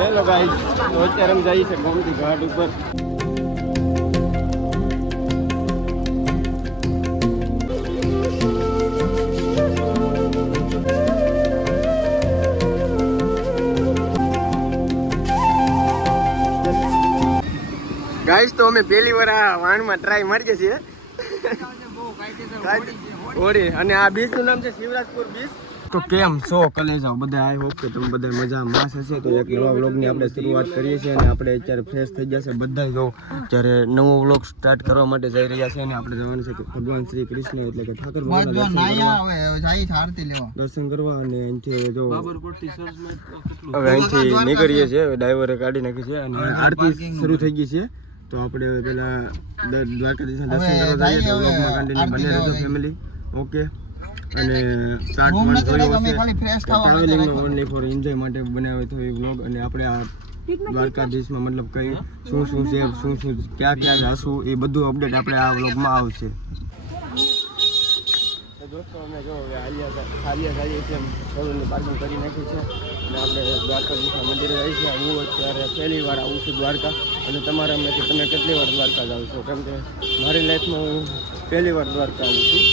Hello guys, તો અત્યારે અમે જઈએ છીએ ગોમતી ઘાટ ઉપર. ગાઈસ તો અમે પહેલી વાર આ વાણમાં ટ્રાય મારીએ છીએ. હોડી અને આ બીચ નું નામ છે શિવરાજપુર બીચ. તો કેમ છો કલેજાઓ બધા? આઈ હોપ કે તમે બધા મજામાં હશે. તો એક નવા વ્લોગની આપણે શરૂઆત કરીએ છીએ અને આપણે અત્યારે ફ્રેશ થઈ ગયા છે બધા. જો ત્યારે નવો વ્લોગ સ્ટાર્ટ કરવા માટે જઈ રહ્યા છે અને આપણે જવાનું છે ભગવાન શ્રી કૃષ્ણ એટલે કે ઠાકર દર્શન કરવા. અને અહીંથી જો હવે અહીંથી નીકળીએ છીએ. ડ્રાઈવરે કાઢી નાખી છે અને આરતી શરૂ થઈ ગઈ છે. તો આપણે પેલા દ્વારકાધીશના દર્શન કરવા જઈએ. તો વ્લોગમાં કન્ટિન્યુ બને રહેજો ફેમિલી. ઓકે. અને પાર્ટ 1 જોયો હશે ટ્રાવેલિંગમાં ઓનલી ફોર એન્જોય માટે બનાવ્યો હતો એ વ્લોગ. અને આપણે આ દ્વારકાધીશમાં મતલબ કઈ શું શું છે, શું શું ક્યાં જાશું, એ બધું અપડેટ આપણે આ વ્લોગમાં આવશે. તો દોસ્તો અમે જો હાલિયા જઈએ છીએ, થોડું પાર્કિંગ કરી નાખી છે અને આપણે દ્વારકાધીશના મંદિરે જઈએ છીએ. હું અત્યારે પહેલી વાર આવું છું દ્વારકા. અને તમારામાંથી તમે કેટલી વાર દ્વારકા જાઓ છો? કેમ કે મારી લાઈફમાં હું પહેલી વાર દ્વારકા આવું છું.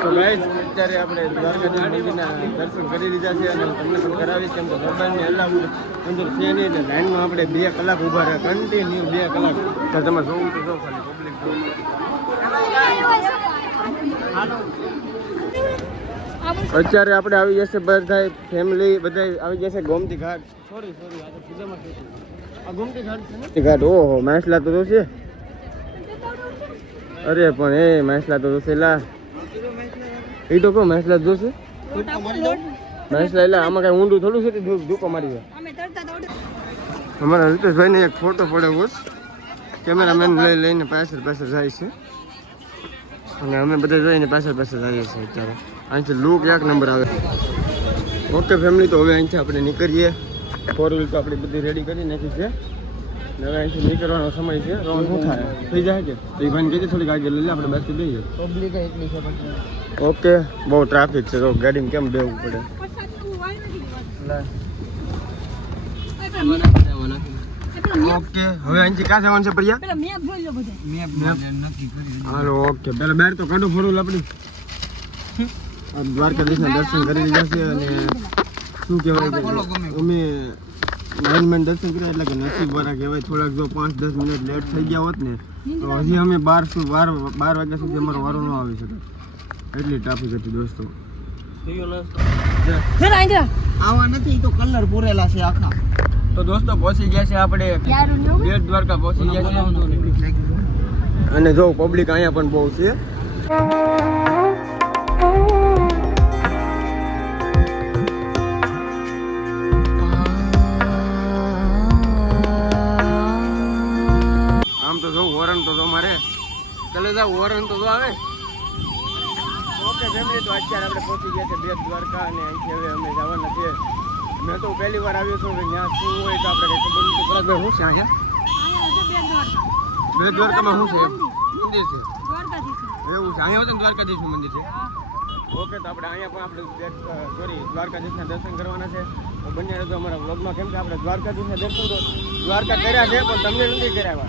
તો ગાઈસ અત્યારે આપણે દ્વારકાધીશ મંદિરના દર્શન કરી લીધા છે અને તમને પણ કરાવીશ. કેમ કે મોબાઈલની અલાઉડ અંદર છે નહીં એટલે લાઈનમાં આપણે 2 કલાક ઊભા રહ્યા, કન્ટિન્યુ 2 કલાક. તો તમે જોવું તો જો ખાલી પબ્લિક જોવું. અત્યારે આપણે આવી જશે બધા ફેમિલી, બધા આવી જશે ગોમતી ઘાટ. સોરી આ તો પૂજામાં છે. આ ગોમતી ઘાટ છે ને ઘાટ. ઓહો માછલા તો છે. અરે પણ એ માછલા તો જોશેલા. એ તો કહો માછલા જોશે. માછલા એટલે આમાં કઈ ઊંડું થોડું છે. ધૂકો મારી જાય. અમારા રીતેશભાઈ ને એક ફોટો પડ્યો બસ. કેમેરામેન લઈને પાછળ જાય છે અને અમે બધા જોઈને પાછળ જઈએ છીએ. અત્યારે અહીંથી લુક એક નંબર આવે. ઓકે ફેમિલી, તો હવે અહીંથી આપણે નીકળીએ. 4 વ્હીલ તો આપણી બધી રેડી કરી નાખી છે. હવે અહીંથી નીકળવાનો સમય છે. રોન શું થાય થઈ જાય કે તો એ ભાઈને કીધી થોડીક આગળ લઈ લે, આપણે બેસી દઈએ. પબ્લિક એટલી છે. ઓકે, બહુ ટ્રાફિક છે. તો ગાડીમાં કેમ બેવું પડે. ઓકે, હવે અહીંથી ક્યાં જવાનું છે પ્રિયા? હાલો ઓકે, પેલા બહાર તો કાઢો ફોર વ્હીલ આપણી. દ્વારકાધીશના દર્શન કરી લીધા છે અને શું કહેવાય કે અમે 9 મિનિટ દર્શન કર્યા એટલે કે નસીબ વાળા કહેવાય. થોડાક જો 5-10 મિનિટ લેટ થઈ ગયા હોત ને તો હજી અમે 12 વાગ્યા સુધી અમારો વારો ન આવી શકે. એટલી ટ્રાફિક હતી દોસ્તો. આવા નથી તો કલર પૂરેલા છે આખા. તો દોસ્તો પહોંચી ગયા છે આપણે બેટ દ્વારકા પહોંચી ગયા છે અને જો પબ્લિક અહીંયા પણ બહુ છે. આમ તો જો વરણ તો મારે ચલે જાવ, વરણ તો આવે. ઓકે ફેમિલી, તો અત્યારે આપણે પહોંચી ગયા છે બેટ દ્વારકા અને અહીંથી હવે અમે જવાના છીએ. મેં તો પહેલી વાર આવ્યો છું. ત્યાં શું હોય તો આપણે કંઈ ખબર નથી. શું છે અહીંયા બેટ દ્વારકામાં? શું છે? મંદિર છે એવું છે. અહીંયા હોત ને દ્વારકાધીશનું મંદિર છે. ઓકે, તો આપણે અહીંયા પણ આપણે દ્વારકાધીશના દર્શન કરવાના છે. તો બન્યા રહેજો અમારા વ્લોગમાં. કેમ કે આપણે દ્વારકાધીશના દર્શન તો દ્વારકા કર્યા છે પણ તમને નથી કર્યા.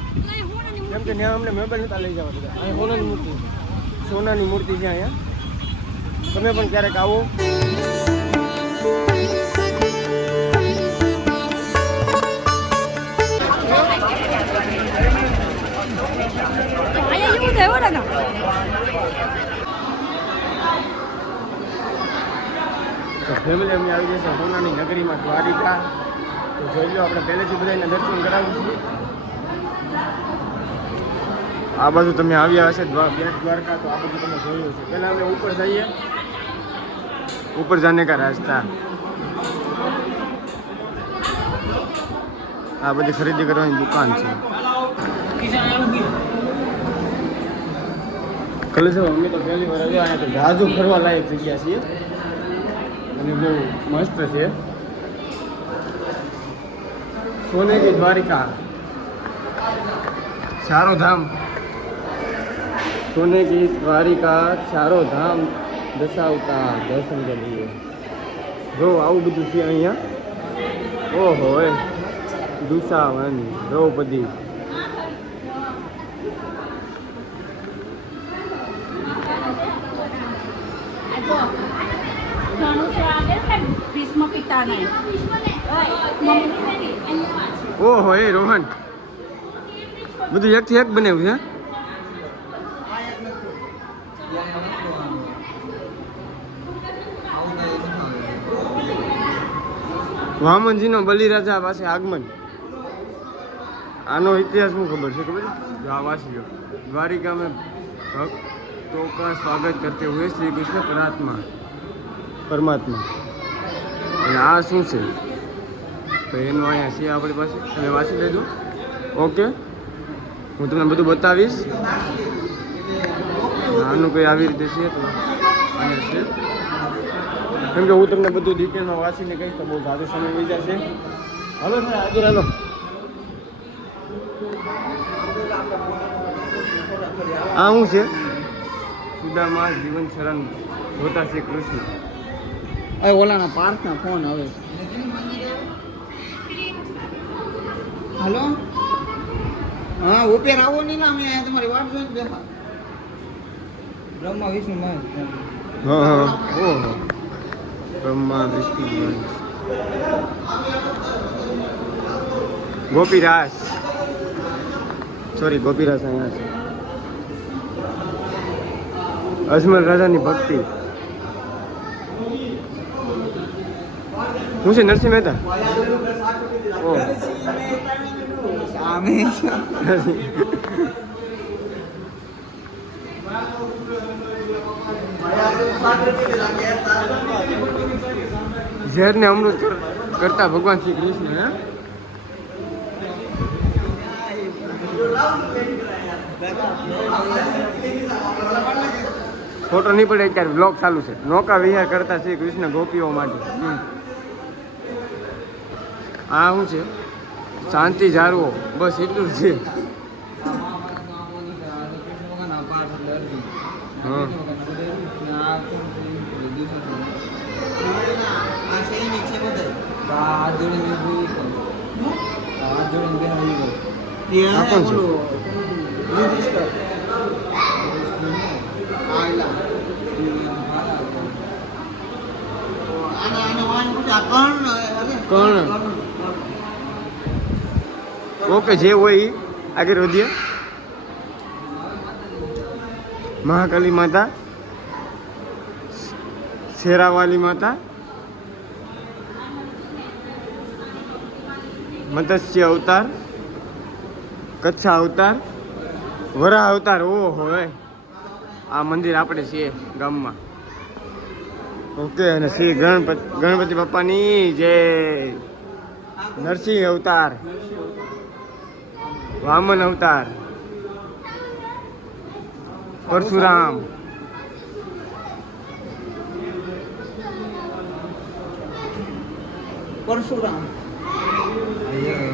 કેમ કે ત્યાં અમને મોબાઈલ નતા લઈ જવા બધા. અહીંયા સોનાની મૂર્તિ છે. અહીંયા તમે પણ ક્યારેક આવો. તો ફેમિલી અમે આવી જશે સોનાની નગરીમાં દ્વારિકા. તો જોઈ લો, આપણે પહેલેથી બધાને દર્શન કરાવીશું. આ બાજુ તમે આવ્યા હશે બેટ દ્વારકા, તો આ બધું તમે જોયું છે. પહેલાં અમે ઉપર જઈએ, ઉપર જાને કા રાસ્તા. આ બધી ખરીદી કરવાની દુકાન છે. ભલે છો અમે તો પહેલી વાર આવ્યા અહીંયા તો જાજુ ફરવા લાયક જગ્યા છીએ અને બહુ મસ્ત છે. સોને કી દ્વારિકા ચારો ધામ, सोने की द्वारिका चारो धाम દશાવતા દર્શન કે લીએ. જો આવું બધું છે અહીંયા. ઓહો દુસાવન દ્રૌપદી. ઓહો રોહન બધું એકથી એક બનાવ્યું છે. વામનજીનો બલિરાજા પાસે આગમન. આનો ઇતિહાસ શું ખબર છે? ખબર છે? આ વાંચી द्वारिका में भक्तों का स्वागत करते हुए श्री कृष्ण પરમાત્મા. અને આ શું છે તો એનું અહીંયા છે આપણી પાસે. તમે વાંચી લેજો. ઓકે, હું તમને બધું બતાવીશ. આનું કંઈ આવી રીતે છે તો અહીંયા છે. કેમ કે હું તમને બધું ડિટેલમાં વાંચીને કહીશ તો બહુ સારો સમય થઈ જશે. હવે ભાઈ આગળ હાલો. આ શું છે? સુદામા જીવન શરણ જોતા શ્રી કૃષ્ણ. હવે ઓલાના પાર્થના ફોન હવે. હાલો, હા ઉપર આવો નહીં ને, અમે અહીંયા તમારી વાટ જોઈને બેઠા. બ્રહ્મા વિષ્ણુ મહેશ. હા હા ઓહો બ્રહ્મા વિષ્ણુ મહેશ. ગોપીરાસ, સોરી ગોપીરાસ અહીંયા છે. અજમલ રાજાની ભક્તિ. હું છે નરસિંહ મહેતા. ઓહ સામે ઝેરને અમૃત કરતા ભગવાન શ્રી કૃષ્ણ. હે ફોટો નહીં પડે અત્યારે બ્લોગ ચાલુ છે. નૌકા વિહાર કરતા શ્રી કૃષ્ણ ગોપીઓ માટે. આ શું છે? શાંતિ જાળવો, બસ એટલું જ છે. હા કર્ણ. ઓકે, જે હોય એ આગળ વધીએ. મહાકાલી માતા, શેરાવાલી માતા, મત્સ્ય અવતાર, કચ્છા અવતાર, વરાહ અવતાર. ઓહો આ મંદિર આપણે છીએ ગામમાં. ઓકે, અને શ્રી ગણપતિ બાપાની જય. નરસિંહ અવતાર, વામન અવતાર, પરશુરામ,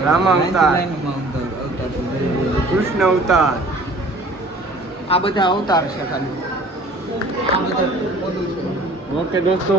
રામ અવતાર, કૃષ્ણ અવતાર. આ બધા અવતાર છે ખાલી. આ બધા ઓકે દોસ્તો.